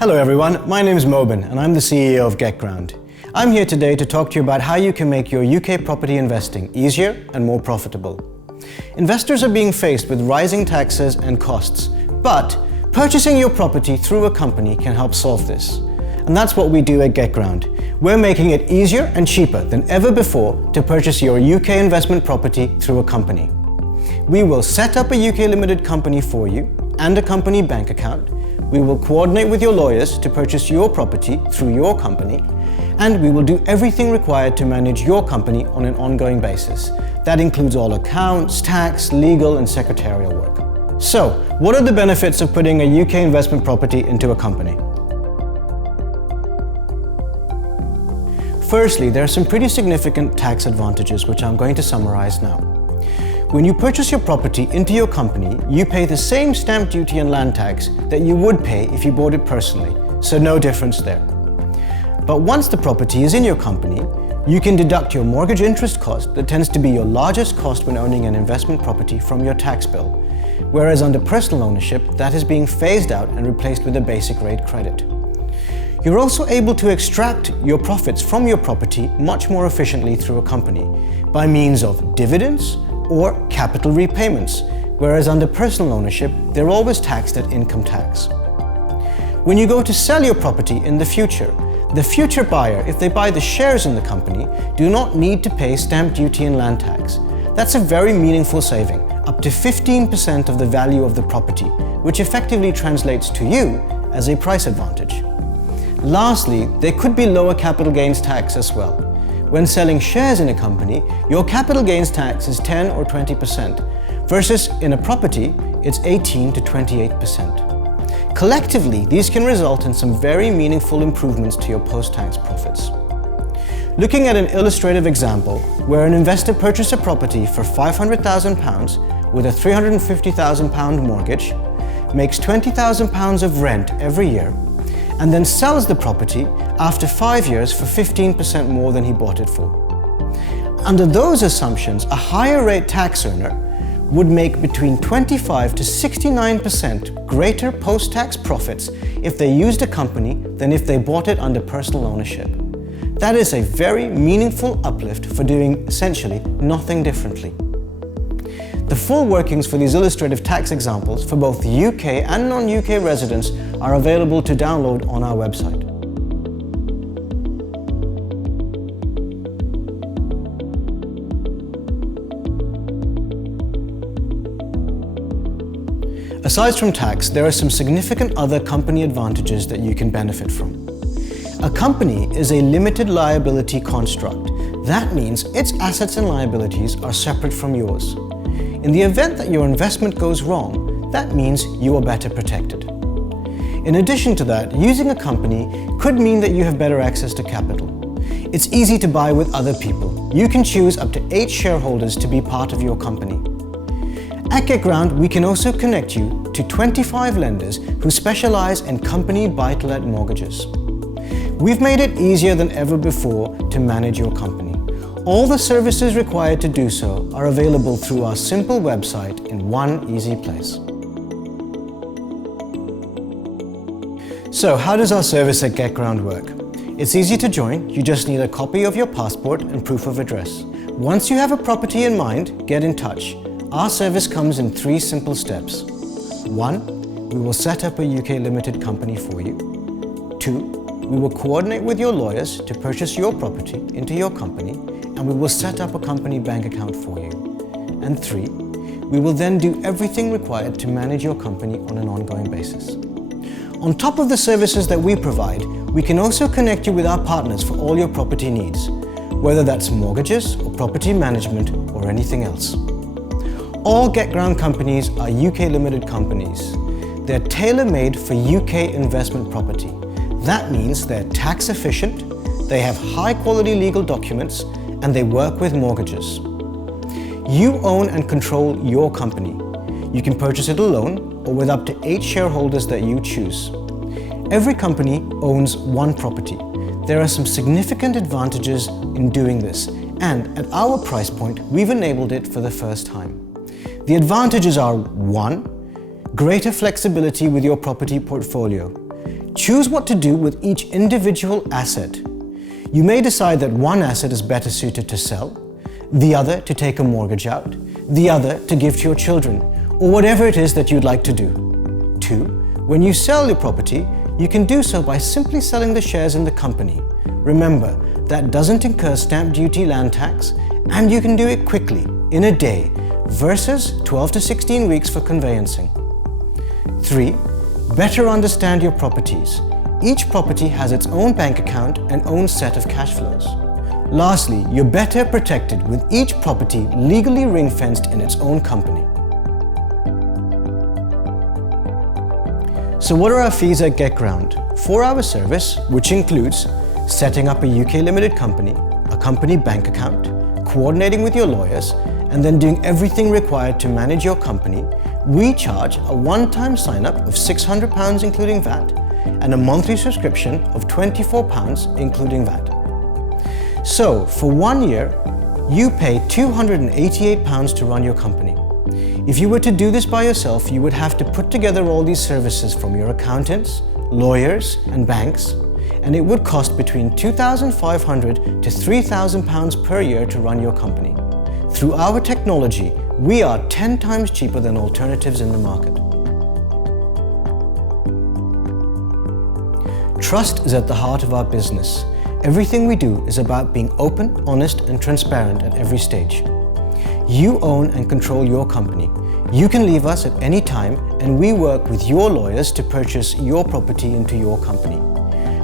Hello everyone, my name is Moubin and I'm the CEO of GetGround. I'm here today to talk to you about how you can make your UK property investing easier and more profitable. Investors are being faced with rising taxes and costs, but purchasing your property through a company can help solve this. And that's what we do at GetGround. We're making it easier and cheaper than ever before to purchase your UK investment property through a company. We will set up a UK limited company for you and a company bank account. We will coordinate with your lawyers to purchase your property through your company, and we will do everything required to manage your company on an ongoing basis. That includes all accounts, tax, legal, and secretarial work. So, what are the benefits of putting a UK investment property into a company? Firstly, there are some pretty significant tax advantages which I'm going to summarize now. When you purchase your property into your company, you pay the same stamp duty and land tax that you would pay if you bought it personally, so no difference there. But once the property is in your company, you can deduct your mortgage interest cost that tends to be your largest cost when owning an investment property from your tax bill, whereas under personal ownership, that is being phased out and replaced with a basic rate credit. You're also able to extract your profits from your property much more efficiently through a company by means of dividends or capital repayments, whereas under personal ownership, they're always taxed at income tax. When you go to sell your property in the future buyer, if they buy the shares in the company, do not need to pay stamp duty and land tax. That's a very meaningful saving, up to 15% of the value of the property, which effectively translates to you as a price advantage. Lastly, there could be lower capital gains tax as well. When selling shares in a company, your capital gains tax is 10 or 20%, versus in a property, it's 18 to 28%. Collectively, these can result in some very meaningful improvements to your post-tax profits. Looking at an illustrative example, where an investor purchased a property for £500,000 with a £350,000 mortgage, makes £20,000 of rent every year, and then sells the property after 5 years for 15% more than he bought it for. Under those assumptions, a higher rate tax earner would make between 25 to 69% greater post-tax profits if they used a company than if they bought it under personal ownership. That is a very meaningful uplift for doing essentially nothing differently. The full workings for these illustrative tax examples for both UK and non-UK residents are available to download on our website. Aside from tax, there are some significant other company advantages that you can benefit from. A company is a limited liability construct. That means its assets and liabilities are separate from yours. In the event that your investment goes wrong, that means you are better protected. In addition to that, using a company could mean that you have better access to capital. It's easy to buy with other people. You can choose up to 8 shareholders to be part of your company. At GetGround, we can also connect you to 25 lenders who specialize in company buy-to-let mortgages. We've made it easier than ever before to manage your company. All the services required to do so are available through our simple website in one easy place. So how does our service at GetGround work? It's easy to join. You just need a copy of your passport and proof of address. Once you have a property in mind, get in touch. Our service comes in 3 simple steps. 1, we will set up a UK limited company for you. 2, we will coordinate with your lawyers to purchase your property into your company, and we will set up a company bank account for you. And 3, we will then do everything required to manage your company on an ongoing basis. On top of the services that we provide, we can also connect you with our partners for all your property needs, whether that's mortgages or property management or anything else. All GetGround companies are UK limited companies. They're tailor-made for UK investment property. That means they're tax efficient, they have high quality legal documents, and they work with mortgages. You own and control your company. You can purchase it alone or with up to 8 shareholders that you choose. Every company owns one property. There are some significant advantages in doing this, and at our price point, we've enabled it for the first time. The advantages are 1, greater flexibility with your property portfolio. Choose what to do with each individual asset. You may decide that one asset is better suited to sell, the other to take a mortgage out, the other to give to your children, or whatever it is that you'd like to do. 2. When you sell your property, you can do so by simply selling the shares in the company. Remember, that doesn't incur stamp duty, land tax, and you can do it quickly, in a day, versus 12 to 16 weeks for conveyancing. 3. Better understand your properties. Each property has its own bank account and own set of cash flows. Lastly, you're better protected with each property legally ring-fenced in its own company. So what are our fees at GetGround? For our service, which includes setting up a UK limited company, a company bank account, coordinating with your lawyers, and then doing everything required to manage your company, we charge a one-time sign-up of £600 including VAT and a monthly subscription of £24 including VAT. So, for 1 year, you pay £288 to run your company. If you were to do this by yourself, you would have to put together all these services from your accountants, lawyers, and banks, and it would cost between £2,500 to £3,000 per year to run your company. Through our technology, we are 10 times cheaper than alternatives in the market. Trust is at the heart of our business. Everything we do is about being open, honest, and transparent at every stage. You own and control your company. You can leave us at any time, and we work with your lawyers to purchase your property into your company.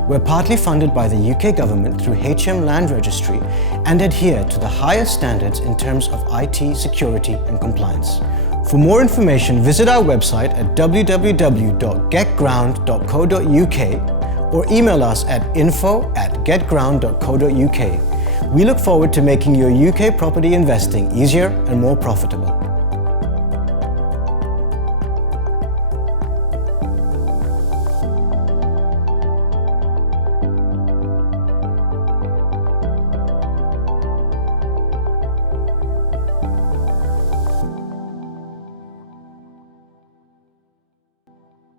We're partly funded by the UK government through HM Land Registry and adhere to the highest standards in terms of IT, security, and compliance. For more information, visit our website at www.getground.co.uk or email us at info@getground.co.uk. We look forward to making your UK property investing easier and more profitable.